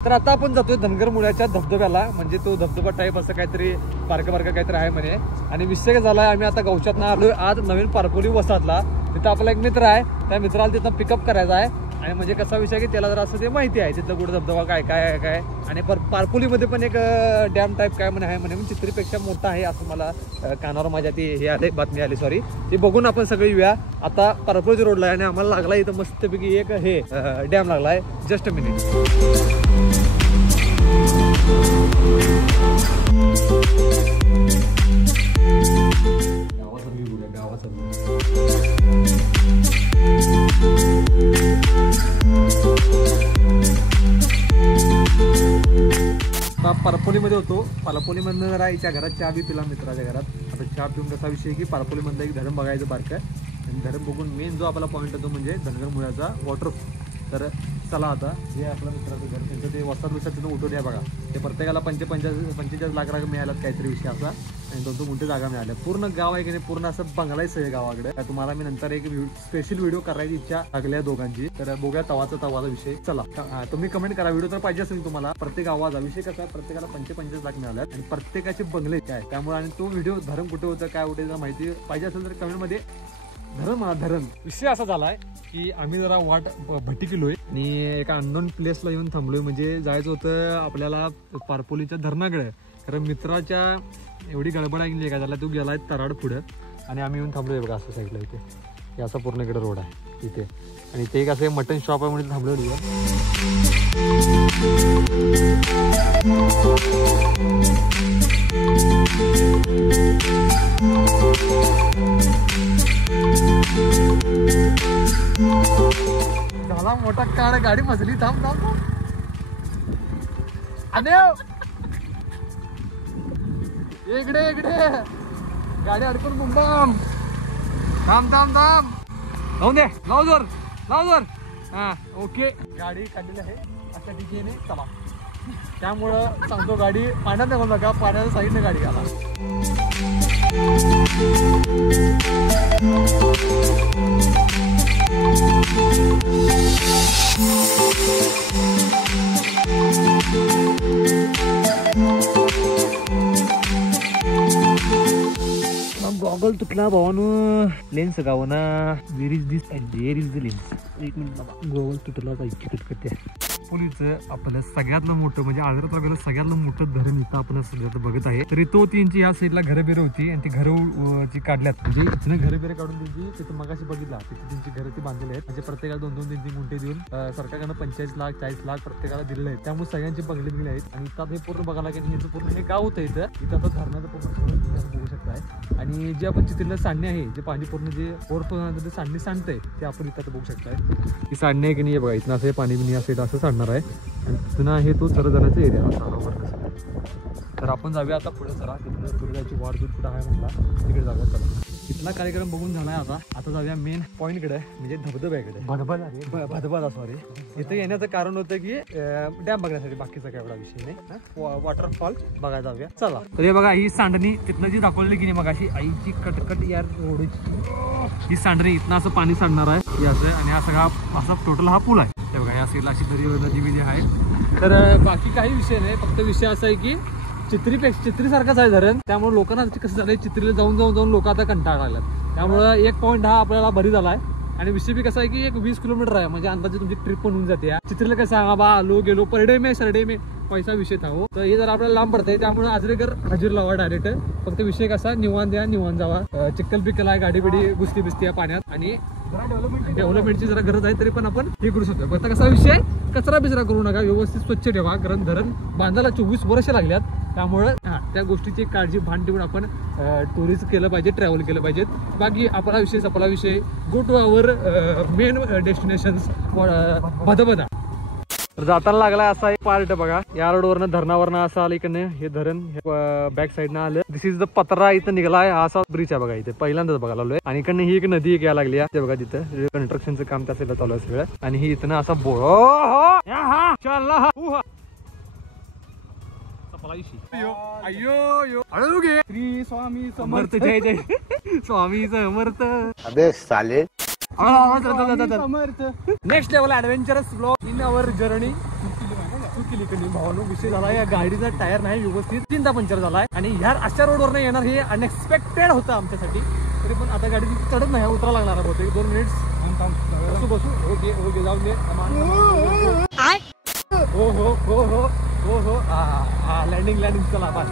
तर आता आपण जातोय धनगर मुळ्याच्या धबधब्याला, म्हणजे तो धबधबा टाईप असं काहीतरी पार्क काहीतरी आहे म्हणे. आणि विषय काय झालाय, आम्ही आता गौशातनं आलोय आज नवीन पारपोली वसाहतला. तिथं आपला एक मित्र आहे, त्या मित्राला तिथं पिकअप करायचा आहे. आणि म्हणजे कसा विषय की त्याला जरा असं ते माहिती आहे तिथलं कुठं धबधबा काय काय काय. आणि पारपोलीमध्ये पण एक डॅम टाईप काय म्हणे आहे म्हणे, चित्रीपेक्षा मोठा आहे असं मला कानावर माझ्या ती हे आले बातमी आली सॉरी. ते बघून आपण सगळे येऊया. आता पारपोली रोडला आहे आणि आम्हाला लागला इथं मस्तपैकी एक हे डॅम लागलाय. Just a minute. गावाचा व्ह्यू बघा, गावाचा व्ह्यू. पारपोलीमध्ये होतो. पारपोलीमधनं जरा याच्या घरात चहा बी पिला मित्राच्या घरात. आता चहा पिऊन कसा विषय की पारपोलीमधलं एक धरण बघायचं बारकं. आणि धरण बघून मेन जो आपला पॉईंट होतो म्हणजे धनगर मुळ्याचा वॉटरफॉल. तर चला आता हे आपल्या मित्राचं घर, त्यांचं ते वस्तात तिथून उठून या बघा. ते प्रत्येकाला 45 लाख मिळाल्यात काहीतरी विषय असा. आणि 2-2 गुंठे जागा मिळाल्या. पूर्ण गाव आहे की नाही, पूर्ण असं बंगलायचं आहे गावाकडे. तुम्हाला मी नंतर एक स्पेशल व्हिडिओ करायची इच्छा लागल्या दोघांची. तर बघूया तवाचा विषय. चला तुम्ही कमेंट करा, व्हिडिओ तर पाहिजे असेल तुम्हाला. प्रत्येक आवाजा विषय कसा प्रत्येकाला 45 लाख मिळाल्यात आणि प्रत्येकाचे बंगले काय. त्यामुळे आणि तो व्हिडिओ धरण कुठे होतं काय होतं माहिती पाहिजे असेल तर कमेंटमध्ये धरण. विषय असा झालाय की आम्ही जरा वाट भटकीलोय आणि एका अननोन प्लेसला येऊन थांबलोय. म्हणजे जायचं होतं आपल्याला पारपोलीच्या धरणाकडे. कारण मित्राच्या एवढी गडबड आहे काय झाला, तो गेलाय तराड पुढं आणि आम्ही येऊन थांबलोय बघा असं साईडला. इथे हे असा पूर्ण इकडे रोड आहे इथे. आणि इथे एक असं मटन शॉप आहे म्हणून थांबलो. झाला मोठा काळ, गाडी मजली. थांब इकडे गाडी अडकून बुंबाम. थांब लावून दे, लाव जोर. हा ओके, गाडी काढलेली आहे अशा ठिकाणी. चला त्यामुळं सांगतो गाडी पाण्यात नाही नका, पाण्याच्या साईडने गाडी घाला. गॉगल तुटला भावानो, लेन्स गावना. Where is this and where is the lens. एक मिनिट बाबा, गॉगल तुटला इतकी कटकट. पोलीचं आपलं सगळ्यातलं मोठं म्हणजे आजरात वगैरे सगळ्यातलं मोठं धरण इथं आपण सगळ्यात बघत आहे. तरी तो त्यांची या साईडला घरं बिरं होती आणि ती घरं जी काढल्यात म्हणजे इथनं घरं बिरं काढून त्यांची तिथं मगाशी बघितला तिथे त्यांची घरं ती बांधलेली आहेत. म्हणजे प्रत्येकाला 2-2-3-3 गुंठे देऊन सरकारनं 45 लाख 40 लाख प्रत्येकाला दिलेले आहेत. त्यामुळे सगळ्यांचे बंगले बिंगले आहेत. आणि इथं हे पूर्ण बघायला की हे पूर्ण हे गाव होतं इथं आता धरणाचं पूर्ण बघू शकताय. आणि जे आपण चित्रीला सांडणे आहे, जे पाणी पूर्ण जे ओव्हरफ्लो सांडणी सांडतंय ते आपण इथं बघू शकताय. ही सांडणी आहे की नाही बघा, इथं असं पाणी बिनी असेल असं सांडणार आहे. आणि तिथं हे तो सरजाण्याचा एरिया बरोबर. तर आपण जाऊया आता पुढे. जरा तिथं दुर्गाची वाट कुठं आहे म्हटला तिकडे जाऊया. चला इथला कार्यक्रम बघून झालाय. आता जाऊया मेन पॉईंटकडे म्हणजे धबधब्याकडे. धबधबा सॉरी. इथं येण्याचं कारण होतं की डॅम बघण्यासाठी, बाकीचा काय एवढा विषय नाही. वॉटरफॉल बघायला जाऊया. चला तर हे बघा ही सांडणी तिथनं जी दाखवलेली की नाही मग अशी आईची कटकट यार रोडची. ही सांडणी इथनं असं पाणी सांडणार आहे असं. आणि हा सगळा असा टोटल हा पूल आहे. हे बघा या साईडला अशी नदी बिदी आहे. तर बाकी काही विषय नाही, फक्त विषय असा आहे की चित्रीसारखंच आहे धरण. त्यामुळे लोकांना कसं झालंय चित्रीला जाऊन लोक आता कंटाळा लागल्यात. त्यामुळं एक पॉईंट हा आपल्याला बरी झालाय. आणि विषय बी कसा आहे की एक 20 किलोमीटर आहे म्हणजे अंदाजे तुमची ट्रिप पण होऊन जाते. चित्रीला कसं हा बा आलो गेलो पर डे में सरडे में पैसा विषय था हो. तर हे जर आपल्याला लांब पडतंय त्यामुळे आजरेकर हजीर लावा डायरेक्ट. फक्त विषय कसा निवांत द्या निवांत जावा. चिक्कल पिक्कल आहे, गाडी बिडी गुस्ती बिस्ती आहे पाण्यात. आणि डेव्हलपमेंटची जरा गरज आहे तरी पण आपण हे करू शकतो. फक्त कसा विषय कचरा बिचरा करू नका, व्यवस्थित स्वच्छ ठेवा. कारण धरण बांधायला 24 वर्ष लागल्यात. त्यामुळे त्या गोष्टीची काळजी भान ठेवून आपण टुरिस्ट केलं पाहिजे, ट्रॅव्हल केलं पाहिजे. बाकी आपला विषय go to our main destinations Bhadbhada. तर जाताना लागला असा एक पार्ट बघा. या रोडवरनं धरणावरनं असं आलं इकडनं हे धरण बॅक साईडनं आलं. दिस इज द पत्रा इथं निघालाय. असा ब्रिज आहे बघा इथे पहिल्यांदाच बघायला आलोय. आणि इकडनं ही एक नदी एक यायला लागली आहे बघा. तिथं कन्स्ट्रक्शनचं काम त्या साईडला चालू आहे सगळं. आणि ही इथनं असा श्री स्वामी समर्थ जय जय स्वामी समर्थ. अबे साले. Next level adventurous blog in our journey केली कधी भावानो. विषय झाला या गाडीचा टायर नाही व्यवस्थित, 3दा पंक्चर झालाय आणि ह्या अशा रोडवर नाही येणार हे अनएक्सपेक्टेड होतं आमच्यासाठी. तरी पण आता गाडी चढत नाही, उतरा लागणार आहे बहुतेक. 2 मिनिट्स बसू बसू. ओके ओके जाऊन दे. हो हो हो हो हो हो हा लँडिंग चला बस.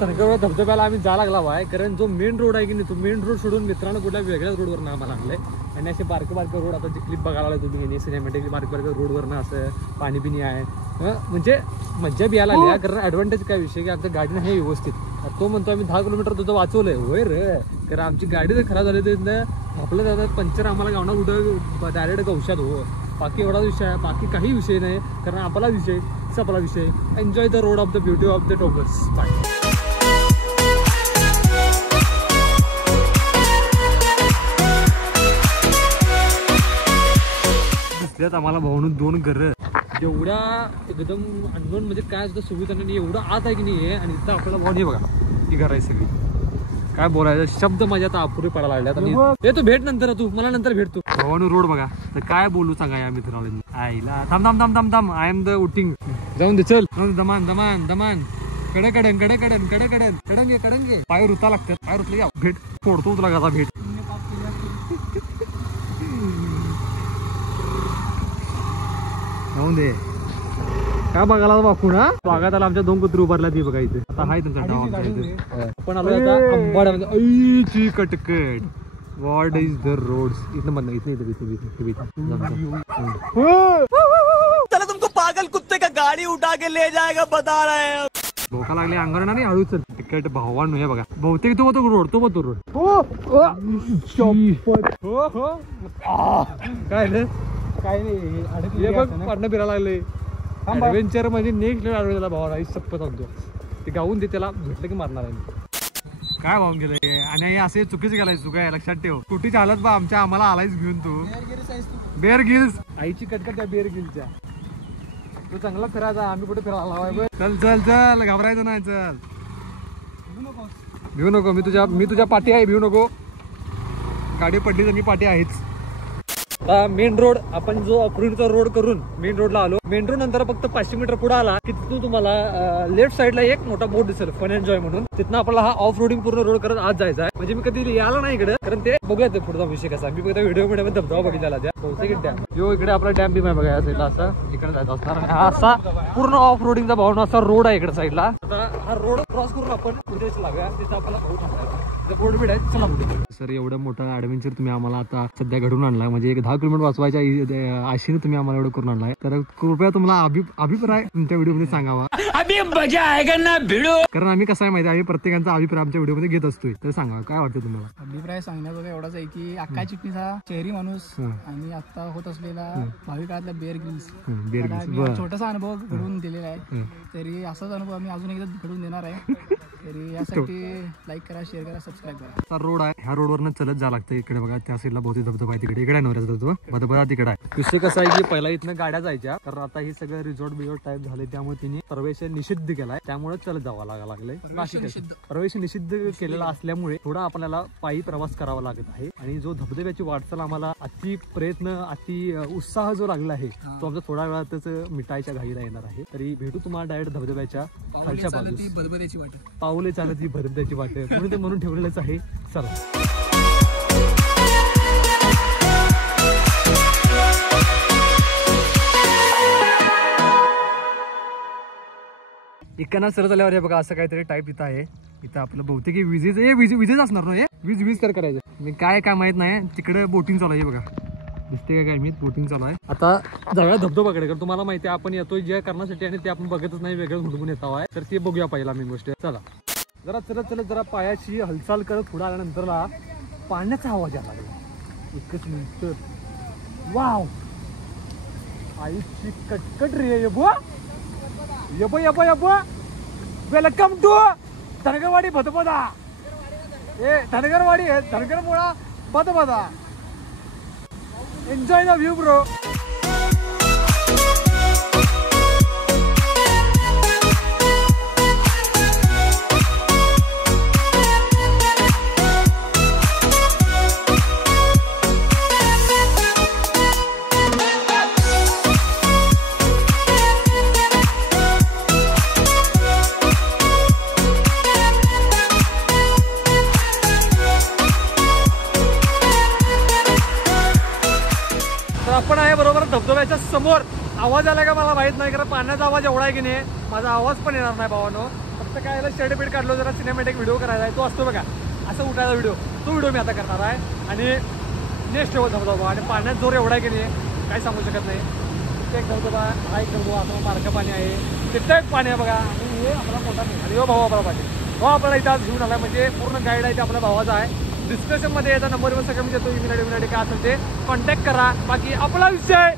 धनगरवाडी धबधब्याला आम्ही जा लागला आहे, कारण जो मेन रोड आहे की नाही तो मेन रोड सोडून मित्रांनो कुठल्या वेगळ्याच रोडवर ना आम्हाला आणलंय. आणि असे बारके रोड आता जे क्लिप बघायला लागले तुम्ही सिनेमॅटिक बारके रोडवर ना असं पाणी बिणी आहे. म्हणजे मज्जा बी यायला लागली, कारण ऍडव्हान्टेज काय विषय की आमच्या गाडीनं हे व्यवस्थित. तो म्हणतो आम्ही 10 किलोमीटर तुझं वाचवलंय. होय रे, कारण आमची गाडी जर खराब झाली तर आपलं जातात पंक्चर आम्हाला गावना कुठं डायरेक्ट औषध हो. बाकी एवढा विषय आहे, बाकी काही विषय नाही, कारण आपला विषय आपला विषय. Enjoy the road of the beauty of the toggles. Bye. दिसल्यात आम्हाला भावून 2 घरं एवढ्या एकदम अननोन, म्हणजे काय सुद्धा सुविधा नाही, एवढं आत आहे की नाही. आणि इथं आपल्याला भाऊ हे बघा ती घर आहे सगळी. काय बोलायचं शब्द माझ्या आता अपुरे पडायला लागल्यात. आणि तू भेट नंतर, तू मला नंतर भेटतो. भावानू रोड बघा तर काय बोलू सांगा या मित्राला. आईला थांब थांब थांब थांब थांब. I am the voting. जाऊन दे चल. दमान दमान दमान कडकडन कडकडन कडकडन कडंगे कडंगे. पाय रुता लागतात, पाय रुतले या भेट फोडतो तुला गाता भेट. जाऊन दे. काय बघायला बापू ना स्वागत आला. आमच्या 2 कुत्री उभारल्या ती बघा इथे. आता हाय तुमचा डाव आमच्या इथे. आपण आलो आता अंबाड्यामध्ये. ऐची कटकट. What is the roads. इथं म्हणणं इथे चला तुमको पागल कुत्ते का गाड़ी उठा के ले जाएगा बता रहे हैं. धोका लागले अंगावर नाही हळू चल. तिकट भावान हे बघा बहुतेक तो रोड तो रोड. काय रे काय नाही बघ पाडणं फिरायला लागले. ऍडव्हेंचर म्हणजे नेक्स्ट लेवल ऍडव्हेंचर भावाला शपथ सांगतो. ते गाऊन दे त्याला भेटलं की मारणार आहे. काय भाऊन गेलंय आणि असे चुकीचे गेलाय. चुका लक्षात ठेव. कुठे चालत बा आमच्या आम्हाला आलायच घेऊन तू. बेअर गिल्स आईची कटकट त्या बेअर गिल्सच्या. तू चांगला फिरायचा, आम्ही कुठे फिरायला हवाय. चल चल चल घाबरायचं नाही. चल भिऊ नको. मी तुझ्या पाठी आहे. भिऊ नको. गाडी पडली तर मी पाठी आहेच. आता मेन रोड आपण जो ऑफरोडचा रोड करून मेन रोडला आलो. मेन रोड नंतर फक्त 500 मीटर पुढे आला की तिथून तुम्हाला लेफ्ट साईडला एक मोठा बोर्ड दिसेल फन एन्जॉय म्हणून. तिथनं आपला हा ऑफ रोडिंग पूर्ण रोड करत आज जायचा आहे. म्हणजे मी कधी यायला नाही इकडे, कारण ते बघूया पुढचा विषय कसा. मी बघा व्हिडिओ मध्ये धबधबा बघितला त्या डॅम. जो इकडे आपला डॅम बी बघा या साईडला असा इकडे जायचा असणार. हा असा पूर्ण ऑफ रोडिंगचा भावना असा रोड आहे इकडे साईडला. आता हा रोड क्रॉस करून आपण उद्याच लागूया. तिथं आपल्याला बोर्ड बीड आहे. चला सर एवढं मोठा ऍडव्हेंचर तुम्ही आम्हाला आता सध्या घडून आणलाय. म्हणजे एक 10 किलोमीटर वाचवायच्या आशेने तुम्ही आम्हाला एवढं करून आणलाय. तर कृपया तुम्हाला अभिप्राय तुमच्या व्हिडिओ मध्ये सांगावा. कारण आम्ही कसं आहे माहिती आहे, आम्ही प्रत्येकाचा अभिप्राय आमच्या व्हिडिओ मध्ये घेत असतोय. तर सांगा काय वाटतं तुम्हाला. अभिप्राय सांगण्याचा एवढाच आहे की अक्का चिटणीचा चेहरी माणूस आणि आता होत असलेला भावी काळातला बेअर गिल्स छोटासा अनुभव घडवून दिलेला आहे. तरी असाच अनुभव आम्ही अजून एकदा घडवून देणार आहे. तरी यासाठी लाईक करा, शेअर करा, सबस्क्राईब करा. रोड आहे ह्या रोडवरनं चलत जा लागतं. इकडे बघा त्या साईडला बहुतेक धबधबा आहे. तिकडे नवऱ्याचा धबधबा धबधबा तिकडे आहे. विषय कसा आहे की पहिला इथनं गाड्या जायच्या, तर आता हे सगळं रिसॉर्ट बिसॉर्ट टाईप झाले. त्यामुळे तिने प्रवेश निषिद्ध केलाय. त्यामुळे चलत जावं लागलंय. प्रवेश निषिद्ध केलेला असल्यामुळे थोडा आपल्याला पायी प्रवास करावा लागत आहे. आणि जो धबधब्याची वाटचाल आम्हाला अति प्रयत्न अति उत्साह जो लागला आहे तो आमचा थोड्या वेळातच मिटायच्या घाईला येणार आहे. तरी भेटू तुम्हाला डायरेक्ट धबधब्याच्या खालच्या बाजूस. पाऊले चालत ही भरत्याची वाट म्हणून ते म्हणून ठेवलेलंच आहे. चला इकडनं सरळ झाल्यावर हे बघा असं काहीतरी टाईप इथं आहे. इथं आपलं बहुतेक विजेच असणार ना. हे वीज तर करायचं मी काय माहित नाही. तिकडे बोटिंग चालू आहे बघा. दिसते काय मी बोटिंग चालू आहे. आता जाऊया धबधबाकडे. कारण तुम्हाला माहिती आहे आपण येतोय जे करण्यासाठी आणि ते आपण बघतच नाही, वेगळं हुडकून येत आहे. तर ते बघूया पहिला मी गोष्ट. चला जरा चलत जरा पायाची हालचाल करत पुढे आल्यानंतरला पाण्याचा आवाज यायला लागला. एकच मिनिट. वाव आईची कटकट रे. यबो welcome to Dhangarwadi Bhadbada. Dhangarwadi Dhangarmula Bhadbada. Enjoy the view bro. आपण आहे बरोबर धबधब्याच्या समोर. आवाज आला का मला माहित नाही, कारण पाण्याचा आवाज एवढा आहे की नाही माझा आवाज पण येणार नाही भावानो. फक्त काय याला शेडबीड काढलो, जरा सिनेमॅटिक व्हिडिओ करायचा आहे, तो असतो बघा असं उठायचा व्हिडिओ, तो व्हिडिओ मी आता करणार आहे. आणि नेक्स्ट ठेवत धबधबा आणि पाण्यात जोर एवढा आहे की नाही काही सांगू शकत नाही. तिथे एक धबधबा हा एक धबधबा असं बारकं पाणी आहे, तिथं एक पाणी आहे बघा. आणि हे आपला मोठा नाही आणि हो भाऊ आपला पाणी हो आपल्याला इथं आज घेऊन आला, म्हणजे पूर्ण गाईड आहे ते आपल्या भावाचा आहे. डिस्कशनमध्ये याचा नंबरवर सगळं मी देतो, इमिनाडी काय असेल ते कॉन्टॅक्ट करा. बाकी आपला विषय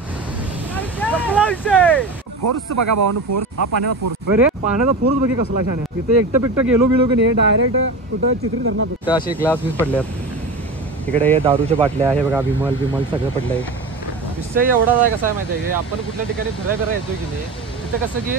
फोर्स बघा भावानो, फोर्स हा पाण्याचा फोर्स. बरे पाण्याचा फोर्स बघे कसला छान आहे. इथे एकटं पिकटं गेलो की नाही डायरेक्ट कुठं चित्री धरणार. असे ग्लास वीस पडल्यात, इकडे हे दारूच्या बाटल्या आहे बघा, विमल सगळं पडलंय. विषय एवढाच आहे, कसा आहे माहिती आहे की आपण कुठल्या ठिकाणी फिरायला येतो की नाही तिथं कसं की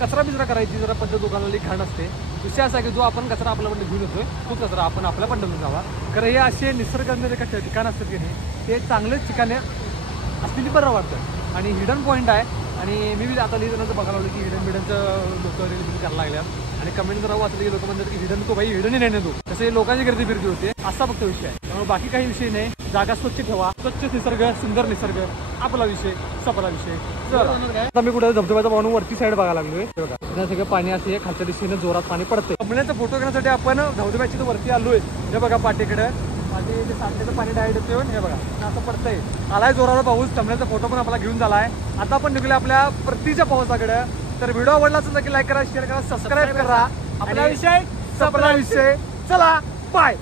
कचरा बिचरा करायची जरा पद्धत दुकानाला घाण असते. विषय असा की जो आपण कचरा आपल्या पण घेऊन येतोय तोच कचरा आपण आपल्या पण घेऊन जावा. कारण हे असे निसर्गाचे ठिकाण असतात की नाही ते चांगलेच ठिकाणे असलेली बरं वाटतं. आणि हिडन पॉईंट आहे. आणि मी बी आता लिहिताना बघायला लागलो की हिडनचं लोक रिलीज करायला लागल्यात आणि कमेंट जरा वाचलं की लोक म्हणतात की हिडन तो भाई हिडन नाही तू, तसे लोकांची गर्दी फिरती होते असा फक्त विषय आहे. त्यामुळे बाकी काही विषय नाही. जागा स्वच्छ ठेवा, स्वच्छ निसर्ग, सुंदर निसर्ग, आपला विषय सपला विषय. आता मी कुठे धबधब्याचा पाहून वरती साईड बघायला लागलोय बघा, सगळं पाणी असे खालच्या दिशेने जोरात पाणी पडते. कमळ्याचा फोटो घेण्यासाठी आपण धबधब्याची वरती आलोय. हे बघा पाठीकडे माझे जे साठलेलं पाणी डायरेक्ट येऊन हे बघा असं पडतंय. आलाय जोराचा पाऊस, कमळ्याचा फोटो पण आपला घेऊन झालाय. आता आपण निघूया आपल्या परतीच्या पावसाकडे. तर व्हिडिओ आवडला असेल तर लाईक करा, शेअर करा, सबस्क्राईब करा. आपला विषय सपला विषय. चला बाय.